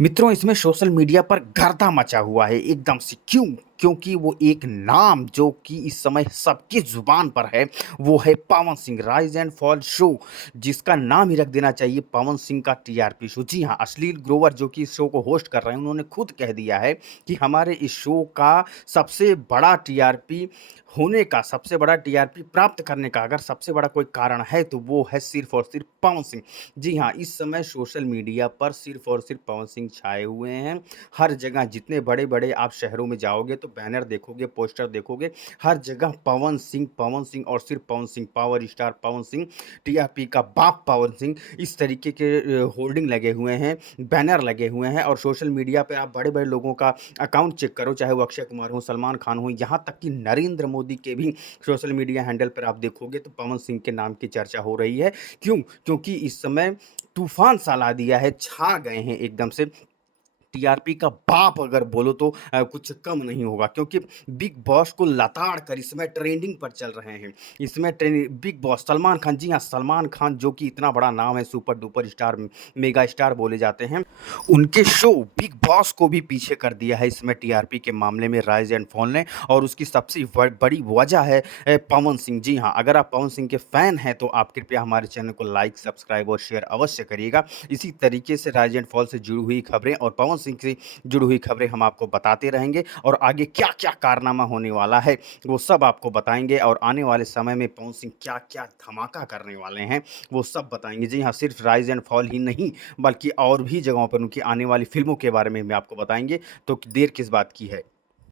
मित्रों, इसमें social media पर गर्दा मचा हुआ है एकदम से। क्यों? क्योंकि वो एक नाम जो कि इस समय सबकी ज़ुबान पर है, वो है Pawan Singh. Rise and fall show, जिसका नाम ही रख देना चाहिए पवन सिंह का टीआरपी शो। जी हाँ, अश्लील ग्रोवर जो कि इस शो को होस्ट कर रहे हैं, उन्होंने खुद कह दिया है कि हमारे इस शो का सबसे बड़ा टीआरपी होने का, सबसे बड़ा टीआरपी प्राप्त करने का अगर सबसे बड़ा कोई कारण है, तो वो है सिर्फ़ और सिर्फ़ पवन सिंह। जी हाँ, इस समय सोशल मीडिया पर सिर्फ़ और सिर्फ़ पवन सिंह छाए हुए हैं। हर जगह जितने बड़े-बड़े आप शहरों में जाओगे तो बैनर देखोगे, पोस्टर देखोगे, हर जगह पवन सिंह और सिर्फ़ Pawan Singh, power star Pawan Singh, TRP का बाप पवन सिंह, इस तरीके के होर्डिंग लगे हुए हैं, बैनर लगे हुए हैं। और सोशल मीडिया पे आप बड़े-बड़े लोगों का अकाउंट चेक करो, चाहे वो अक्षय कुमार हो, सलमान खान हो, यहाँ तक कि नरेंद्र मोदी के भी सोशल मीडिया हैंडल पर आप देखोगे तो पवन सिंह के नाम की चर्चा हो रही है। क्यों? क्योंकि इस समय तूफ़ान सा ला दिया है, छा गए हैं एकदम से। टीआरपी का बाप अगर बोलो तो कुछ कम नहीं होगा, क्योंकि बिग बॉस को लताड़ कर इस समय ट्रेंडिंग पर चल रहे हैं। इसमें बिग बॉस सलमान खान, जी हाँ, सलमान खान जो कि इतना बड़ा नाम है, super duper star, mega star बोले जाते हैं, उनके शो बिग बॉस को भी पीछे कर दिया है इसमें टीआरपी के मामले में राइज एंड फॉल ने। और उसकी सबसे बड़ी वजह है पवन सिंह। जी हाँ, अगर आप पवन सिंह के फैन हैं तो आप कृपया हमारे चैनल को लाइक, सब्सक्राइब और शेयर अवश्य करिएगा। इसी तरीके से राइज एंड फॉल से जुड़ी हुई खबरें और पवन सिंह से जुड़ी हुई खबरें हम आपको बताते रहेंगे, और आगे क्या-क्या कारनामा होने वाला है, वो सब आपको बताएँगे। और आने वाले समय में पवन सिंह क्या-क्या धमाका करने वाले हैं, वो सब बताएँगे। जी हाँ, सिर्फ राइज एंड फॉल ही नहीं, बल्कि और भी जगहों पर उनकी आने वाली फ़िल्मों के बारे में भी आपको बताएँगे, तो देर किस बात की है।